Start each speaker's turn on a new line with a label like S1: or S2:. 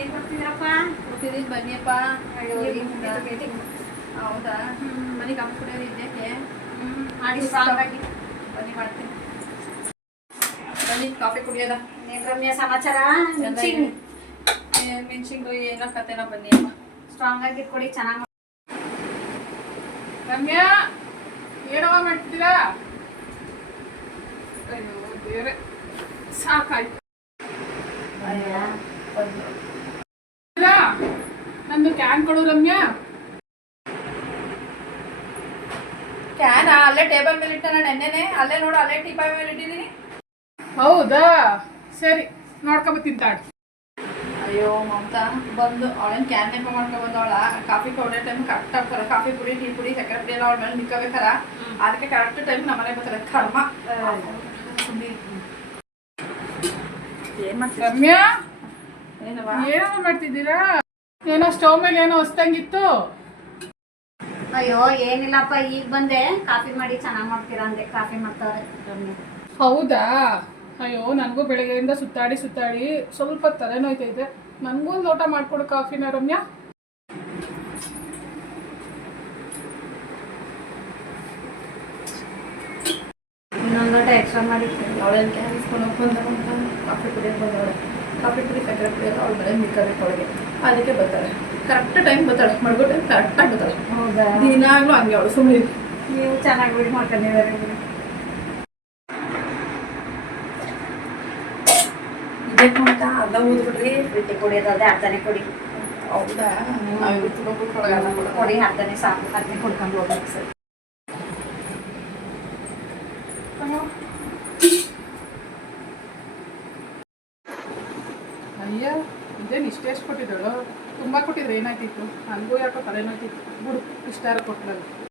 S1: ಏನ್ ಮಾಡ್ತಿದ್ದೀರಪ್ಪ?
S2: ಕೂತಿದ್ದೀನಿ ಬನ್ನಿಯಪ್ಪ.
S1: ಅಯ್ಯೋ,
S2: ಹೌದಾ? ಬನ್ನಿ ಕಾಫಿ ಕುಡಿಯೋದು ಇದ್ದೇಕೆ?
S1: ಮಾಡಿ ಸ್ಟ್ರಾಂಗ್ ಆಗಿ.
S2: ಬನ್ನಿ ಮಾಡ್ತೀನಿ. ಬನ್ನಿ ಕಾಫಿ ಕುಡಿಯೋದ.
S1: ಏನ್ ರಮ್ಯಾ ಸಮಾಚಾರ?
S2: ಮೆಣಸಿನ್ಕಾಯಿ ಏನೋ ಕತೆನ ಬನ್ನಿಯಪ್ಪ.
S1: ಸ್ಟ್ರಾಂಗ್ ಆಗಿ ಕೊಡಿ, ಚೆನ್ನಾಗಿ.
S3: ರಮ್ಯಾ ಏನವ ಮಾಡ್ತೀರಾ? ಅಯ್ಯೋ ಬೇರೆ ಸಾಕಾಯ್ತು. ನಂದು ಕ್ಯಾನ್ ಕೊಡು ರಮ್ಯಾ.
S2: ಕ್ಯಾನ್ ಅಲ್ಲೇ ಟೇಬಲ್ ಮೇಲೆ ಇಟ್ಟ ನಾನು ಎಣ್ಣೆನೆ ಅಲ್ಲೇ ನೋಡು, ಅಲ್ಲೇ ಟೀಪಾಯ್ ಮೇಲೆ ಇಟ್ಟಿದ್ದೀನಿ.
S3: ಹೌದಾ, ಸರಿ ನೋಡ್ಕೊಬತ್ತೀನಿ ತಾಡು.
S2: ಅಯ್ಯೋ ಮಮತಾ ಬಂದು ಅವಳೇನು ಕ್ಯಾನ್ ನೆಪ ಮಾಡ್ಕೊಂಡು ಬಂದವಳ. ಕಾಫಿ ಕೊಡೋ ಟೈಮ್ ಕರೆಕ್ಟ್ ಆಗ್ತಾರೆ. ಕಾಫಿ ಪುಡಿ ಟೀ ಪುಡಿ ಸಕ್ಕರೆ ಪುಡಿ ಎಲ್ಲ ಅವಳ ಮೇಲೆ ನಿಕ್ಕೋಬೇಕಾರ. ಅದಕ್ಕೆ ಕರೆಕ್ಟ್ ಟೈಮ್ ನಮ್ಮನೆ ಬರ್ತಾರೆ. ಕರ್ಮ. ಏನ್ ಮಾಡ್ತೀರ
S3: ರಮ್ಯಾ
S2: ಏನವಾ?
S3: ಏನೋ ಮಾಡ್ತಿದ್ದೀರಾ? ಏನೋ ಸ್ಟವ್ ಮೇಲೆ ಏನೋ ಹೊಸ್ದಂಗಿತ್ತು.
S1: ಅಯ್ಯೋ ಏನಿಲ್ಲಪ್ಪ, ಈಗ ಬಂದೆ. ಕಾಫಿ ಮಾಡಿ ಚೆನ್ನಾಗಿ ಮಾಡ್ತೀರಾ ಅಂದೆ. ಕಾಫಿ ಮಾಡ್ತಾವ್ರೆ ರಮ್ಯಾ.
S3: ಹೌದಾ? ಅಯ್ಯೋ ನನಗೂ ಬೆಳಗ್ಗೆಯಿಂದ ಸುತ್ತಾಡಿ ಸ್ವಲ್ಪ ತಲೆನೋಯ್ತೈತೆ. ನನಗೂ ಒಂದು ಲೋಟ ಮಾಡಿಕೊಡು ಕಾಫಿನ ರಮ್ಯಾ.
S1: ಇನ್ನೊಂದು ಲೋಟ ಎಕ್ಸ್ಟ್ರಾ ಮಾಡಿ.
S2: ಅವಳೇನು ಕ್ಯಾನ್ ಇಸ್ಕೊಂಡು ಬಂದ ಕಾಫಿ ಕುಡಿಯೋಕೆ ಬಂದವಳೆ. ಕಾಫಿ ಪುಡಿ ಸಕ್ಕರೆ ಪುಡಿ ಎಲ್ಲ ಅವಳ ಮೇಲೆ ನಿಕ್ಕೋಬೇಕು ಅವಳಿಗೆ. ಅದಕ್ಕೆ ಬರ್ತಾಳೆ. ಕರೆಕ್ಟ್ ಟೈಮ್ ಬರ್ತಾಳೆ. ಮಡ್ಗೋ ಟೈಮ್ ಕರೆಕ್ಟಾಗಿ ಬರ್ತಾಳೆ.
S1: ಹೌದಾ?
S2: ದಿನಾಗ್ಲೂ ಹಂಗೆ ಅವಳು. ಸುಮ್ಮನೆ
S1: ನೀವು ಚೆನ್ನಾಗಿ ಬಿಡಿ ಮಾಡ್ಕೊಂಡಿದ್ದಾರೆ.
S2: ಇದಕ್ಕೆ ಅಂತ ಅರ್ಧ ಊದ್ಬಿಡ್ರಿ.
S1: ಬಿಟ್ಟು ಕುಡಿಯೋದಲ್ಲದೆ ಅರ್ಧನೇ ಕೊಡಿ.
S2: ಹೌದಾ? ನಾವು ತುಂಬ
S1: ಕೊಡಿ, ಅರ್ಧನೇ ಸಾಕು. ಅದನ್ನೇ ಕುಡ್ಕೊಂಡು ಹೋಗ್ಬೇಕು ಸರ್.
S3: ಅಯ್ಯ ಇದೇನು ಇಷ್ಟೆಷ್ಟು ಕೊಟ್ಟಿದ್ದಳು? ತುಂಬ ಕೊಟ್ಟಿದ್ರೆ ಏನಾಯ್ತಿತ್ತು? ನನಗೂ ಯಾಕೋ ತಲೆನೋಯ್ತಿತ್ತು. ಬಿಡು, ಇಷ್ಟಾರ ಕೊಟ್ಟಳಲ್ಲ.